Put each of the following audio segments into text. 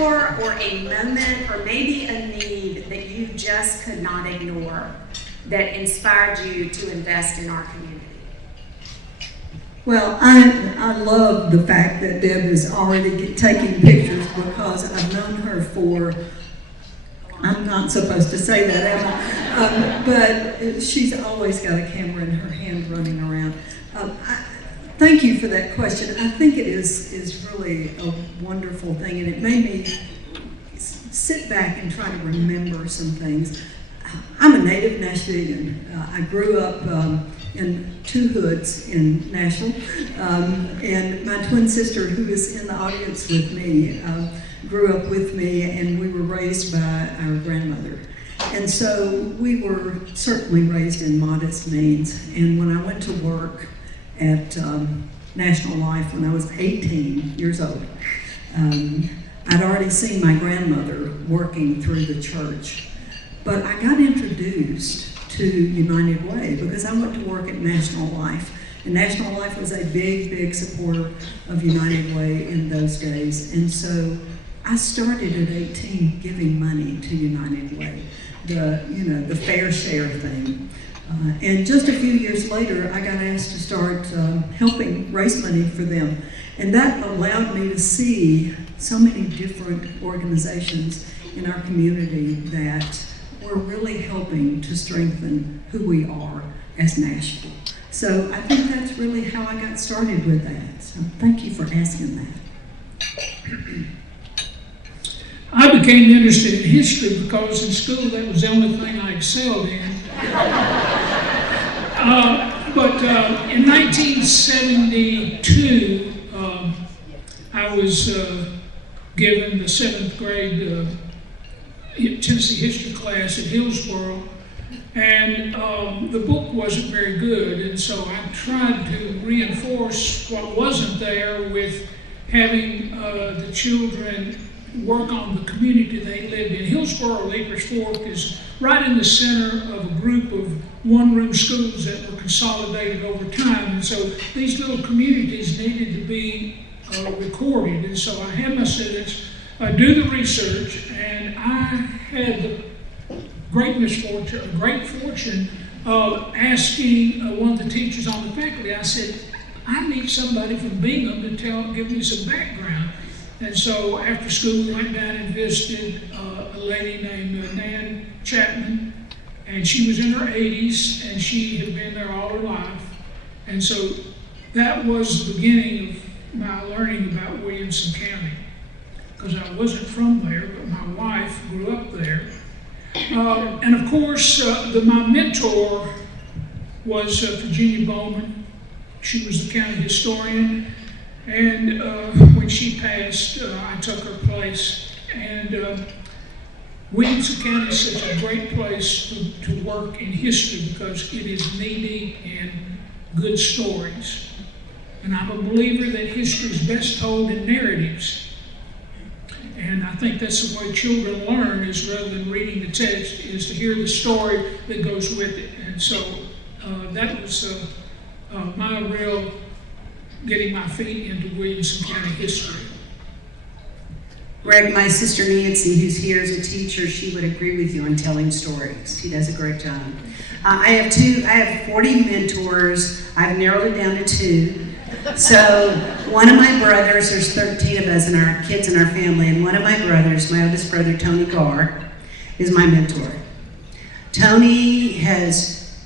mentor or a moment or maybe a need that you just could not ignore that inspired you to invest in our community? Well, I love the fact that Deb is already taking pictures because I've known her for, I'm not supposed to say that, am I? But she's always got a camera in her hand running around. Thank you for that question. I think it is really a wonderful thing, and it made me sit back and try to remember some things. I'm a native Nashvilleian. I grew up in two hoods in Nashville, and my twin sister, who is in the audience with me, grew up with me, and we were raised by our grandmother. And so we were certainly raised in modest means. And when I went to work at National Life when I was 18 years old, I'd already seen my grandmother working through the church. But I got introduced to United Way because I went to work at National Life. And National Life was a big, big supporter of United Way in those days. And so I started at 18 giving money to United Way, the fair share thing. And just a few years later, I got asked to start helping raise money for them. And that allowed me to see so many different organizations in our community that were really helping to strengthen who we are as Nashville. So I think that's really how I got started with that. So thank you for asking that. I became interested in history because in school that was the only thing I excelled in. But in 1972, I was given the 7th grade Tennessee history class at Hillsboro, and the book wasn't very good, and so I tried to reinforce what wasn't there with having the children work on the community they lived in. Hillsboro, Acres Fork is right in the center of a group of one-room schools that were consolidated over time, and so these little communities needed to be recorded, and so I had my students do the research, and I had the great fortune of asking one of the teachers on the faculty. I said, I need somebody from Bingham to give me some background. And so after school, we went down and visited a lady named Nan Chapman, and she was in her 80s, and she had been there all her life. And so that was the beginning of my learning about Williamson County, because I wasn't from there, but my wife grew up there. And of course, my mentor was Virginia Bowman. She was the county historian, and when she passed, I took her place. And Williamson County is such a great place to work in history because it is knee-deep in good stories. And I'm a believer that history is best told in narratives. And I think that's the way children learn, is rather than reading the text, is to hear the story that goes with it. And so that was my real getting my feet into Williamson County history. Greg, my sister Nancy, who's here as a teacher, she would agree with you on telling stories. She does a great job. I have 40 mentors. I've narrowed it down to 2. So one of my brothers, there's 13 of us and our kids in our family, and one of my brothers, my oldest brother, Tony Garr, is my mentor. Tony has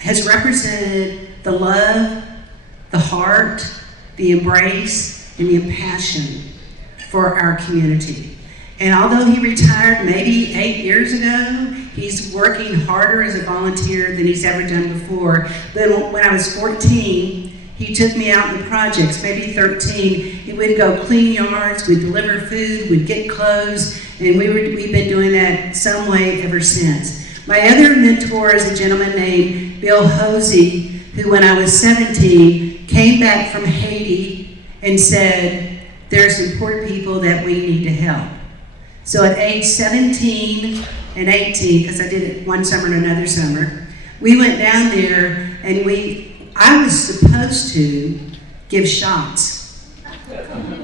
represented the love, the heart, the embrace, and the passion for our community. And although he retired maybe 8 years ago, he's working harder as a volunteer than he's ever done before. But when I was 14, he took me out in the projects, maybe 13. He would go clean yards, we'd deliver food, we'd get clothes, and we've been doing that some way ever since. My other mentor is a gentleman named Bill Hosey, who when I was 17, came back from Haiti and said, there's some poor people that we need to help. So at age 17 and 18, because I did it one summer and another summer, we went down there and I was supposed to give shots.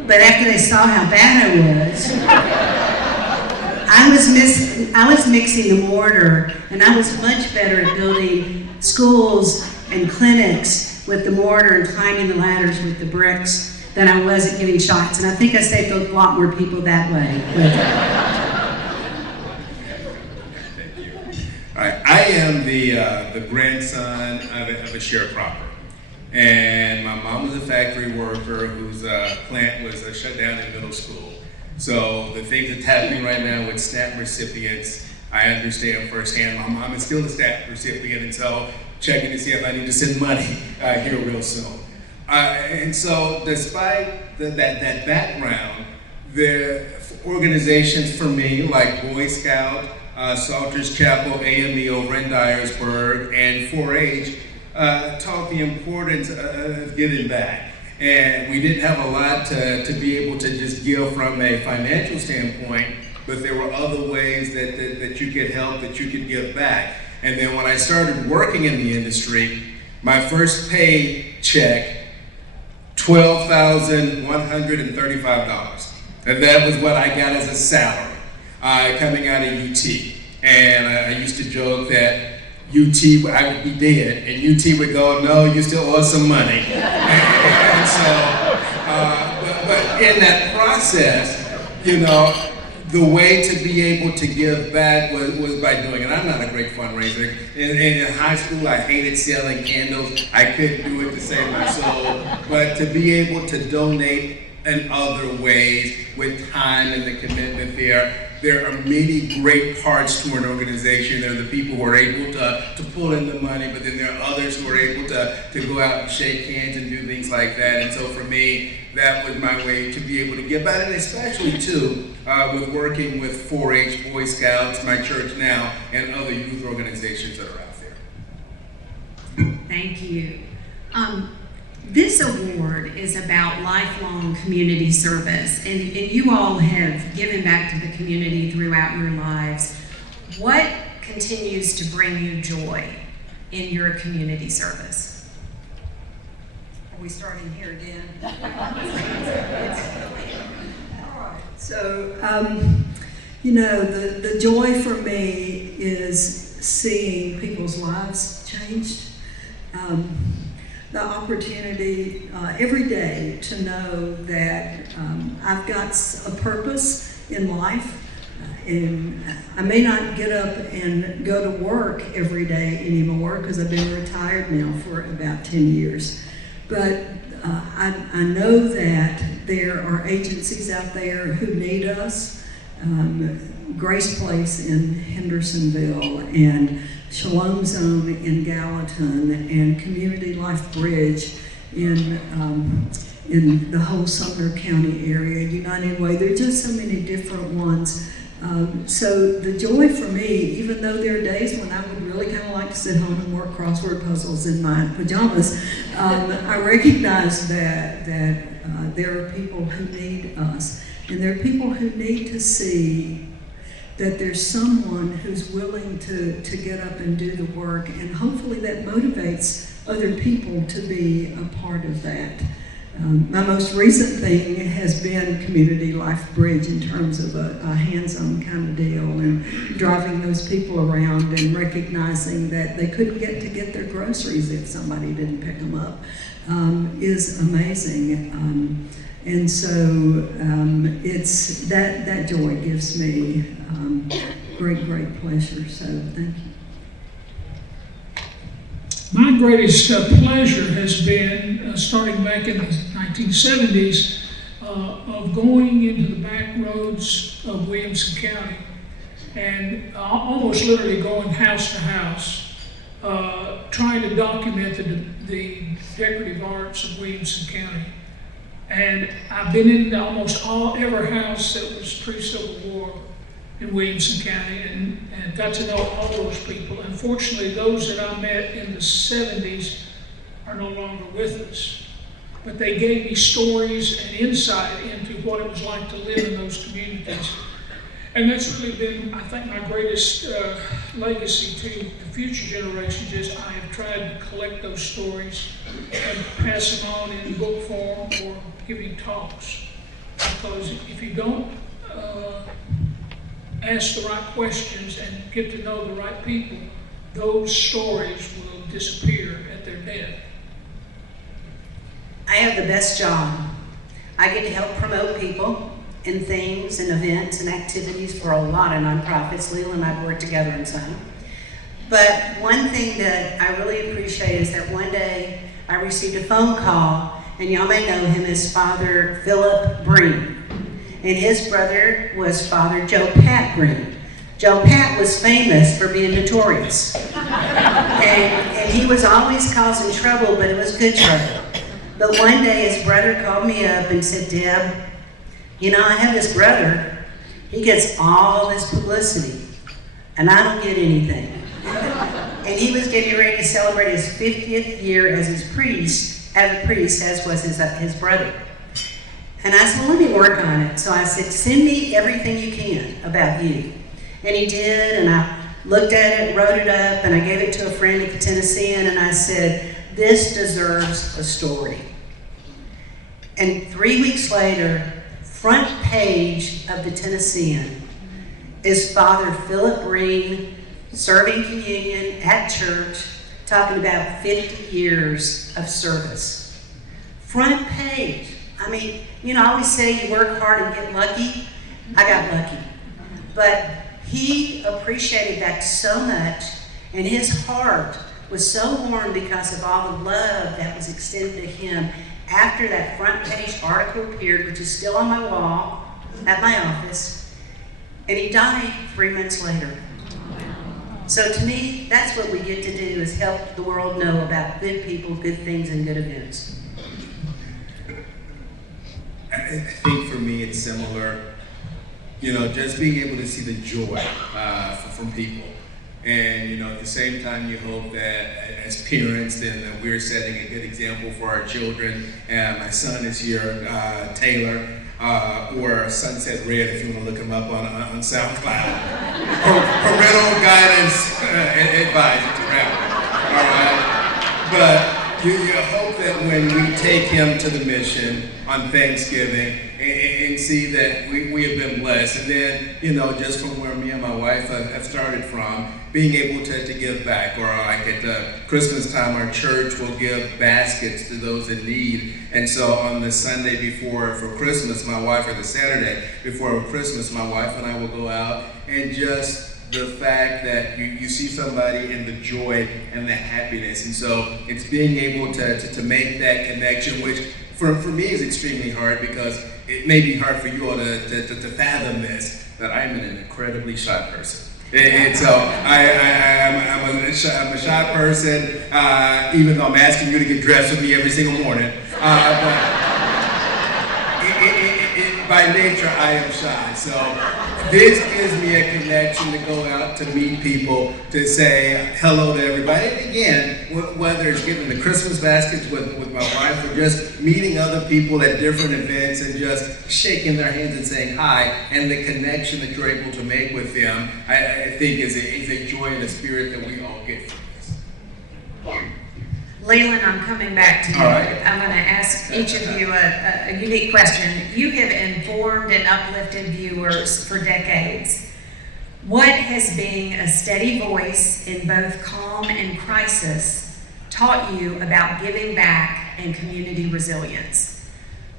But after they saw how bad I was mixing the mortar, and I was much better at building schools and clinics with the mortar and climbing the ladders with the bricks than I was at giving shots. And I think I saved a lot more people that way. Thank you. All right, I am the grandson of a sharecropper. And my mom was a factory worker whose plant was shut down in middle school. So the things that's happening right now with SNAP recipients, I understand firsthand. My mom is still a SNAP recipient, and so checking to see if I need to send money here real soon. And so despite that background, the organizations for me, like Boy Scout, Salters Chapel, AME over in Dyersburg, and 4-H, taught the importance of giving back. And we didn't have a lot to be able to just give from a financial standpoint, but there were other ways that you could help, that you could give back. And then when I started working in the industry, my first pay check, $12,135. And that was what I got as a salary coming out of UT. And I used to joke that UT, I would be dead, and UT would go, no, you still owe some money. And so, but in that process, you know, the way to be able to give back was by doing it. I'm not a great fundraiser. In high school, I hated selling candles. I couldn't do it to save my soul. But to be able to donate in other ways with time and the commitment there are many great parts to an organization. There are the people who are able to pull in the money, but then there are others who are able to go out and shake hands and do things like that. And so for me, that was my way to be able to give back, and especially too, with working with 4-H, Boy Scouts, my church now, and other youth organizations that are out there. Thank you. This award is about lifelong community service, and you all have given back to the community throughout your lives. What continues to bring you joy in your community service? Are we starting here again? All right. So, you know, the joy for me is seeing people's lives changed. The opportunity every day to know that I've got a purpose in life, and I may not get up and go to work every day anymore because I've been retired now for about 10 years. But I know that there are agencies out there who need us. Grace Place in Hendersonville, and Shalom Zone in Gallatin, and Community Life Bridge in the whole Sumner County area, United Way. There are just so many different ones. So the joy for me, even though there are days when I would really kind of like to sit home and work crossword puzzles in my pajamas, I recognize that there are people who need us, and there are people who need to see that there's someone who's willing to get up and do the work, and hopefully that motivates other people to be a part of that. My most recent thing has been Community Life Bridge in terms of a hands-on kind of deal, and driving those people around and recognizing that they couldn't get their groceries if somebody didn't pick them up is amazing. And so it's that joy gives me great pleasure. So thank you. My greatest pleasure has been, starting back in the 1970s, of going into the back roads of Williamson County and almost literally going house to house, trying to document the decorative arts of Williamson County. And I've been in almost every house that was pre-Civil War in Williamson County, and got to know all those people. Unfortunately, those that I met in the 70s are no longer with us. But they gave me stories and insight into what it was like to live in those communities. And that's really been, I think, my greatest legacy to the future generations is I have tried to collect those stories and pass them on in book form or giving talks. because if you don't ask the right questions and get to know the right people, those stories will disappear at their death. I have the best job. I get to help promote people and things and events and activities for a lot of nonprofits. Leland and I work together in some. But one thing that I really appreciate is that one day I received a phone call, and y'all may know him as Father Philip Breen. And his brother was Father Joe Pat Breen. Joe Pat was famous for being notorious. And he was always causing trouble, but it was good trouble. But one day his brother called me up and said, Deb, you know, I have this brother. He gets all this publicity, and I don't get anything. And he was getting ready to celebrate his 50th year as a priest, as was his brother. And I said, well, let me work on it. So I said, send me everything you can about you. And he did, and I looked at it, wrote it up, and I gave it to a friend at the Tennessean, and I said, this deserves a story. And 3 weeks later, front page of the Tennessean is Father Philip Breen serving communion at church, talking about 50 years of service. Front page. I mean, you know, I always say you work hard and get lucky. I got lucky. But he appreciated that so much, and his heart was so warm because of all the love that was extended to him after that front page article appeared, which is still on my wall at my office, and he died 3 months later. So to me, that's what we get to do, is help the world know about good people, good things, and good events. I think for me it's similar, you know, just being able to see the joy from people. And, you know, at the same time, you hope that as parents, then we're setting a good example for our children. And my son is here, Taylor, or Sunset Red, if you want to look him up on SoundCloud. Parental guidance advice. All right. But you hope that when we take him to the mission on Thanksgiving and see that we have been blessed, and then, you know, just from where me and my wife have started from, being able to give back, or like at Christmas time, our church will give baskets to those in need. And so on the Sunday for Christmas, my wife, or the Saturday before Christmas, my wife and I will go out, and just the fact that you see somebody and the joy and the happiness. And so it's being able to make that connection, which for me is extremely hard, because it may be hard for you all to fathom this, that I'm an incredibly shy person. And so I'm a shy person, even though I'm asking you to get dressed with me every single morning. But by nature, I am shy. So this gives me a connection to go out to meet people, to say hello to everybody. And again, whether it's giving the Christmas baskets with my wife, or just meeting other people at different events and just shaking their hands and saying hi, and the connection that you're able to make with them, I think is a joy and a spirit that we all get from this. Leland, I'm coming back to you. All right. I'm going to ask each of you a unique question. You have informed and uplifted viewers for decades. What has being a steady voice in both calm and crisis taught you about giving back and community resilience?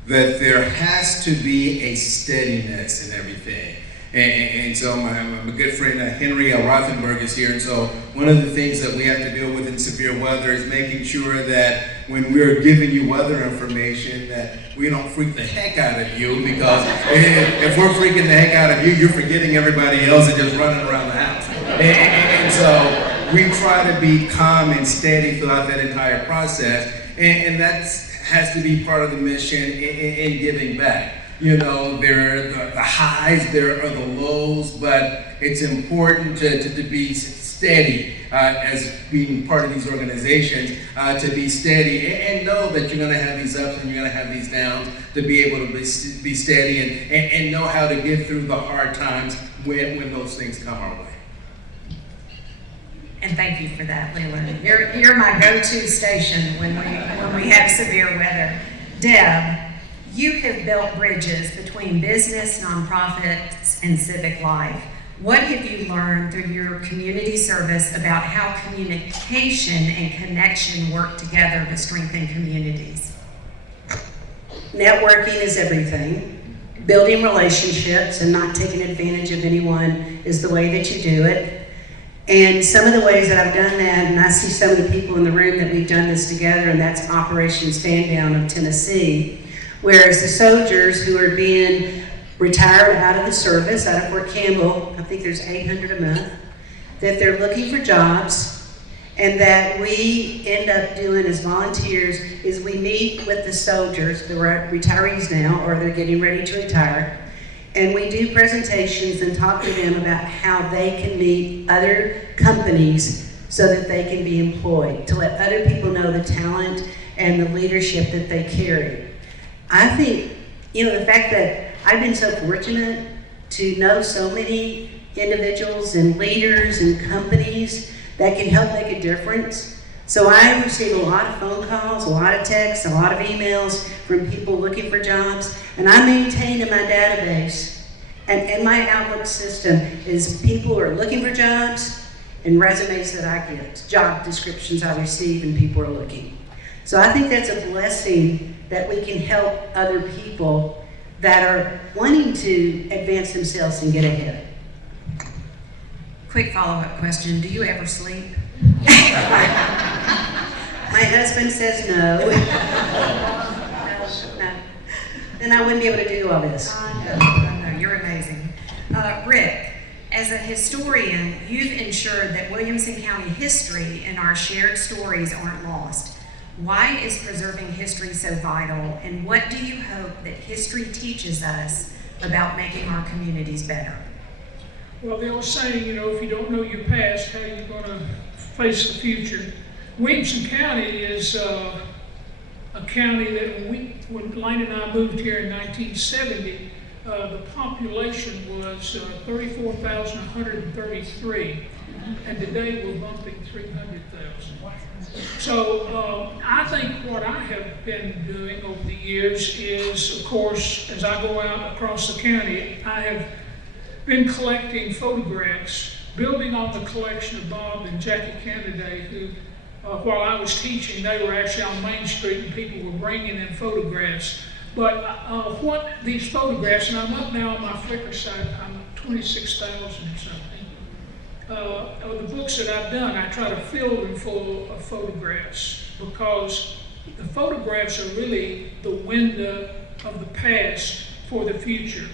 That there has to be a steadiness in everything. And so my good friend Henry Rothenberg is here, and so one of the things that we have to deal with in severe weather is making sure that when we're giving you weather information, that we don't freak the heck out of you, because if we're freaking the heck out of you, you're forgetting everybody else and just running around the house. And so we try to be calm and steady throughout that entire process, and that has to be part of the mission in giving back. You know, there are the highs, there are the lows, but it's important to be steady as being part of these organizations, to be steady and know that you're going to have these ups and you're going to have these downs, to be able to be steady and know how to get through the hard times when those things come our way. And thank you for that, Leland. You're my go-to station when we have severe weather. Deb, You have built bridges between business, nonprofits, and civic life. What have you learned through your community service about how communication and connection work together to strengthen communities? Networking is everything. Building relationships and not taking advantage of anyone is the way that you do it. And some of the ways that I've done that, and I see some of the people in the room that we've done this together, and that's Operation Stand Down of Tennessee, whereas the soldiers who are being retired out of the service, out of Fort Campbell, I think there's 800 a month, that they're looking for jobs, and that we end up doing as volunteers is we meet with the soldiers, the retirees now, or they're getting ready to retire, and we do presentations and talk to them about how they can meet other companies so that they can be employed, to let other people know the talent and the leadership that they carry. I think, the fact that I've been so fortunate to know so many individuals and leaders and companies that can help make a difference. So I receive a lot of phone calls, a lot of texts, a lot of emails from people looking for jobs, and I maintain in my database and my Outlook system is people who are looking for jobs and resumes that I get, job descriptions I receive, and people are looking. So I think that's a blessing that we can help other people that are wanting to advance themselves and get ahead. Quick follow-up question. Do you ever sleep? My husband says no. No. Then I wouldn't be able to do all this. No, you're amazing. Rick, as a historian, you've ensured that Williamson County history and our shared stories aren't lost. Why is preserving history so vital, and what do you hope that history teaches us about making our communities better? Well, the old saying, if you don't know your past, how are you going to face the future? Williamson County is a county that when Lane and I moved here in 1970, the population was 34,133, and today we're bumping 300,000. So I think what I have been doing over the years is, of course, as I go out across the county, I have been collecting photographs, building on the collection of Bob and Jackie Canada, who, while I was teaching, they were actually on Main Street and people were bringing in photographs. But what these photographs, and I'm up now on my Flickr site, I'm 26,000 or something. Of the books that I've done, I try to fill them full of photographs because the photographs are really the window of the past for the future.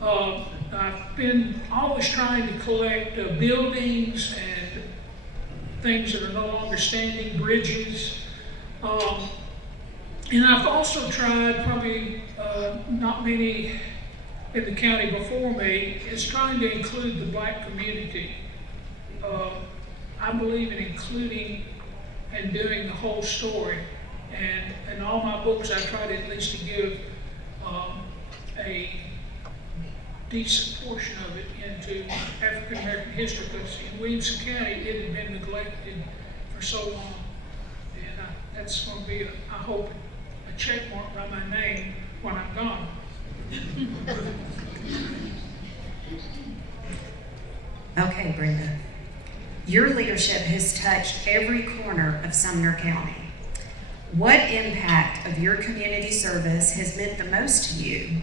I've been always trying to collect buildings and things that are no longer standing, bridges. And I've also tried, probably not many in the county before me, is trying to include the Black community. I believe in including and doing the whole story. And in all my books, I try to at least to give a decent portion of it into African American history, because in Williamson County it had been neglected for so long. And that's going to be, I hope, a check mark by my name when I'm gone. Okay, Brenda. Your leadership has touched every corner of Sumner County. What impact of your community service has meant the most to you?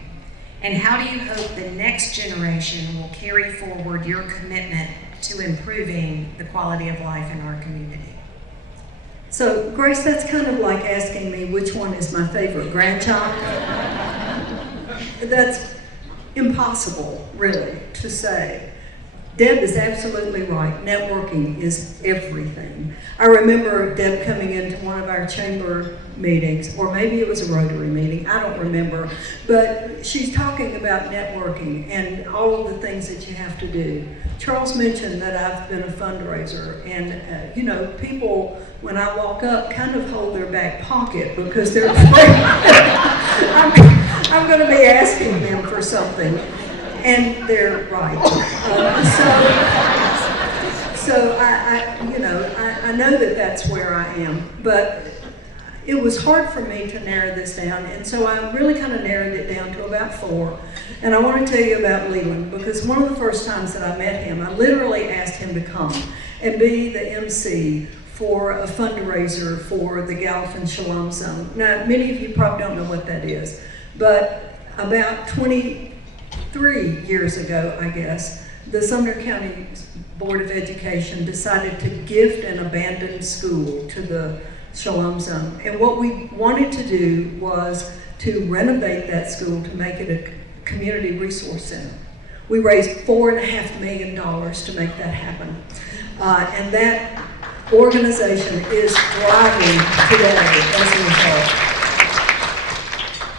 And how do you hope the next generation will carry forward your commitment to improving the quality of life in our community? So, Grace, that's kind of like asking me which one is my favorite grandchild. That's impossible, really, to say. Deb is absolutely right. Networking is everything. I remember Deb coming into one of our chamber meetings, or maybe it was a Rotary meeting, I don't remember, but she's talking about networking and all of the things that you have to do. Charles mentioned that I've been a fundraiser, and people, when I walk up, kind of hold their back pocket because they're afraid I'm going to be asking them for something. And they're right. So I know that that's where I am. But it was hard for me to narrow this down, and so I really kind of narrowed it down to about 4. And I want to tell you about Leland, because one of the first times that I met him, I literally asked him to come and be the MC for a fundraiser for the Gallatin Shalom Zone. Now, many of you probably don't know what that is, but about 23 years ago, I guess, the Sumner County Board of Education decided to gift an abandoned school to the Shalom Zone. And what we wanted to do was to renovate that school to make it a community resource center. We raised $4.5 million to make that happen. And that organization is thriving today as a result.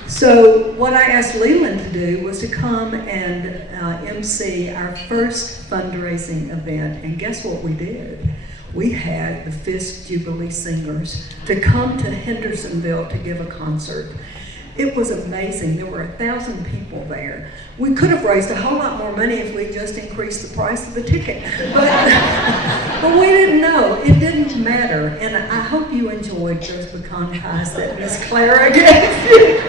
So what I asked Leland to do was to come and MC our first fundraising event, and guess what we did? We had the Fisk Jubilee Singers to come to Hendersonville to give a concert. It was amazing. There were 1,000 people there. We could have raised a whole lot more money if we just increased the price of the ticket. But we didn't know. It didn't matter. And I hope you enjoyed those pecan pies that Miss Clara gave you.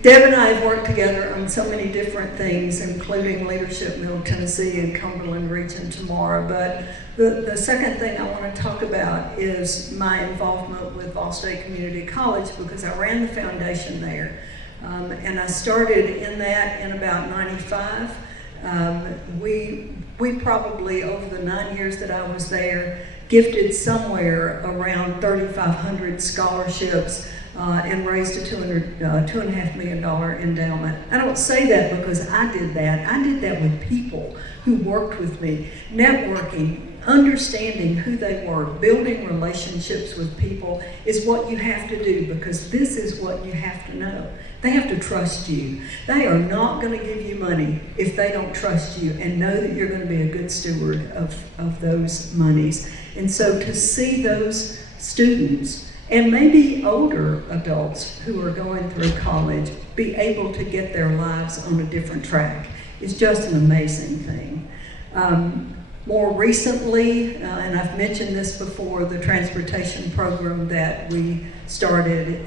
Deb and I have worked together on so many different things, including Leadership Middle Tennessee and Cumberland Region tomorrow. But the second thing I want to talk about is my involvement with Ball State Community College, because I ran the foundation there. And I started in that in about 95. We probably, over the 9 years that I was there, gifted somewhere around 3,500 scholarships and raised a $2.5 million endowment. I don't say that because I did that. I did that with people who worked with me, networking, understanding who they were, building relationships with people is what you have to do, because this is what you have to know. They have to trust you. They are not going to give you money if they don't trust you and know that you're going to be a good steward of those monies. And so to see those students and maybe older adults who are going through college be able to get their lives on a different track is just an amazing thing. More recently, and I've mentioned this before, the transportation program that we started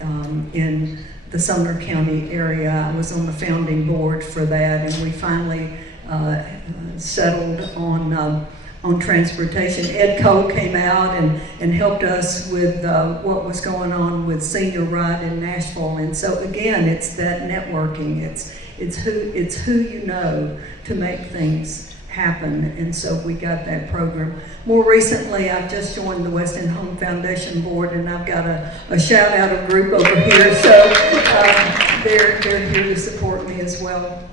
in the Sumner County area. I was on the founding board for that, and we finally settled on transportation. Ed Cole came out and helped us with what was going on with Senior Ride in Nashville. And so again, it's that networking. It's who you know to make things happen. And so we got that program. More recently, I've just joined the West End Home Foundation board, and I've got a shout out of group over here. So they're here to support me as well.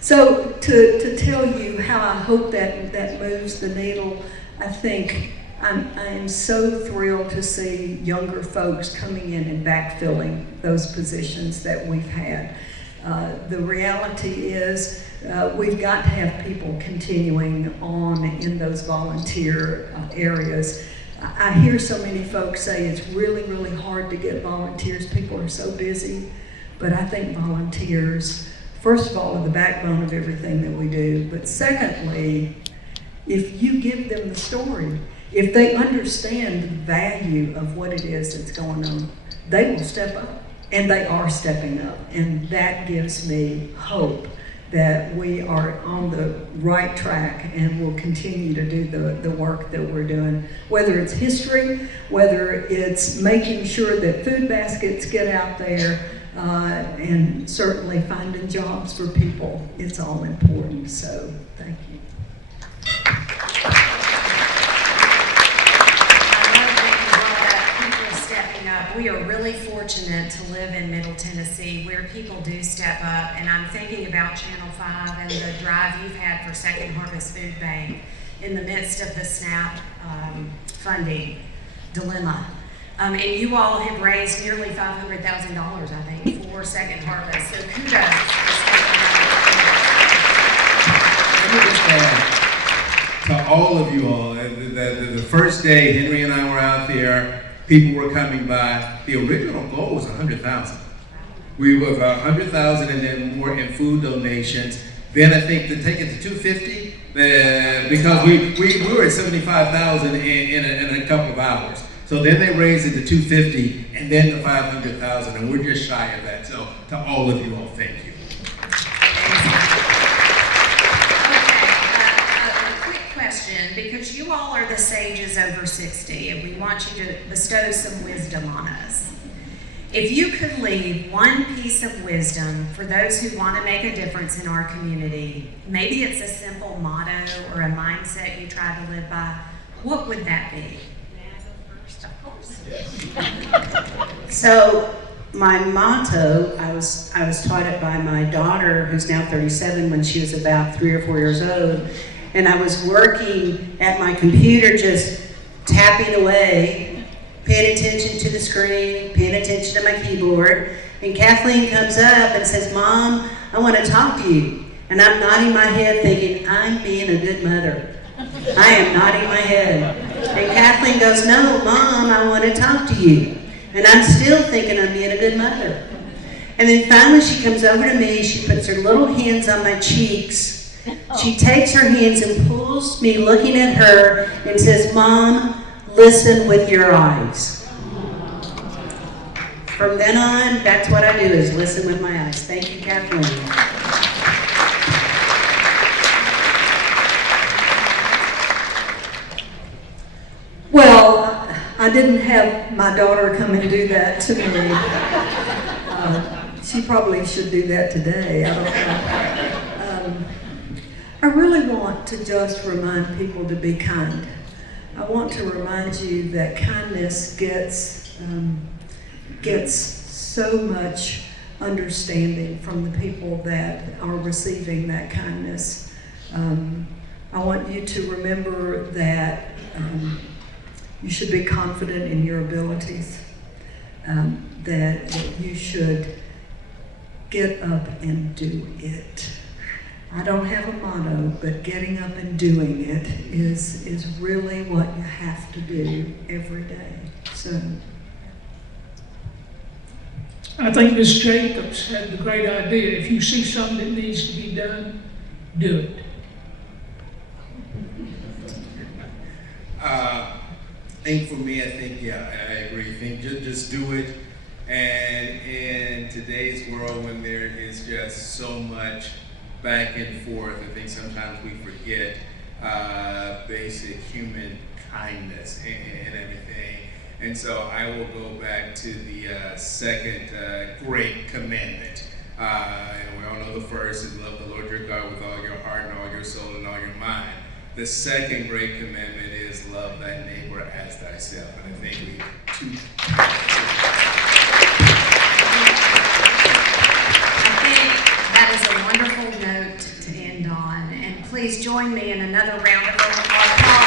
So to tell you how I hope that moves the needle, I think I am so thrilled to see younger folks coming in and backfilling those positions that we've had. The reality is we've got to have people continuing on in those volunteer areas. I hear so many folks say it's really, really hard to get volunteers. People are so busy, but I think volunteers, first of all, are the backbone of everything that we do. But secondly, if you give them the story, if they understand the value of what it is that's going on, they will step up. And they are stepping up. And that gives me hope that we are on the right track and will continue to do the work that we're doing. Whether it's history, whether it's making sure that food baskets get out there, and certainly finding jobs for people, it's all important. So thank you. We are really fortunate to live in Middle Tennessee where people do step up, and I'm thinking about Channel 5 and the drive you've had for Second Harvest Food Bank in the midst of the SNAP funding dilemma. And you all have raised nearly $500,000, I think, for Second Harvest, so kudos. Let me just add to all of you all, the first day Henry and I were out there, people were coming by. The original goal was 100,000. We were 100,000 and then more in food donations. Then I think to take it to 250, because we were at 75,000 in a couple of hours. So then they raised it to 250 and then the 500,000, and we're just shy of that. So to all of you all, thank you. A quick question, because you all are the sages over 60, and we want you to bestow some wisdom on us. If you could leave one piece of wisdom for those who want to make a difference in our community, maybe it's a simple motto or a mindset you try to live by, what would that be? So my motto, I was taught it by my daughter, who's now 37, when she was about 3 or 4 years old, and I was working at my computer, just tapping away, paying attention to the screen, paying attention to my keyboard, and Kathleen comes up and says, "Mom, I want to talk to you." And I'm nodding my head thinking, I'm being a good mother. I am nodding my head. And Kathleen goes, "No, Mom, I want to talk to you." And I'm still thinking I'm being a good mother. And then finally she comes over to me, she puts her little hands on my cheeks. She takes her hands and pulls me looking at her and says, "Mom, listen with your eyes." From then on, that's what I do, is listen with my eyes. Thank you, Kathleen. Well, I didn't have my daughter come and do that to me. She probably should do that today. I don't know. I really want to just remind people to be kind. I want to remind you that kindness gets so much understanding from the people that are receiving that kindness. I want you to remember that you should be confident in your abilities, that you should get up and do it. I don't have a motto, but getting up and doing it is really what you have to do every day. So I think Miss Jacobs had the great idea. If you see something that needs to be done, do it. I think for me, I agree. I think just do it. And in today's world, when there is just so much back and forth, I think sometimes we forget basic human kindness and everything. And so I will go back to the second great commandment. And we all know the first is love the Lord your God with all your heart and all your soul and all your mind. The second great commandment is love thy neighbor as thyself. And I think that is a wonderful note to end on. And please join me in another round of applause.